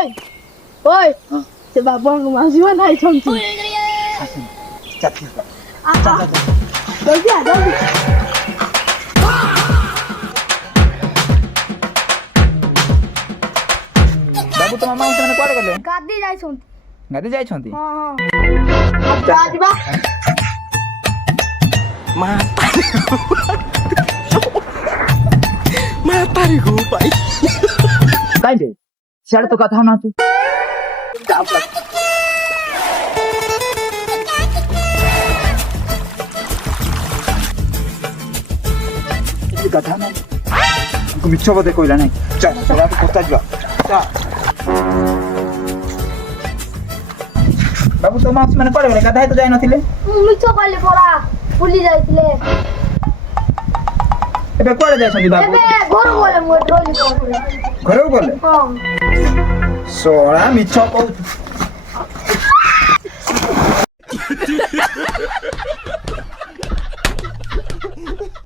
ओय ओय से बाबा को मासीवा नहीं छमती चल ठीक है जल्दी आ जल्दी बाबू तो मामा उठने कोड़े गले गादी जाई छन गादी जाई छंती हां हां अब आजीबा मातारी हो भाई काई दे सियाड़ तो कथा ना तू कथा ना हमको मिच्छो बोले कोइला नहीं चल चला तो कोता जा चल बाबू तो मास माने कोड़े गले कथा तो जाई नथिले मिछो कहले परा भूली जाइतिले एबे कोड़े जाई छथि बाबू एबे घर बोले मो ट्रोली घर बोले हां सोळा मिच्छो कहू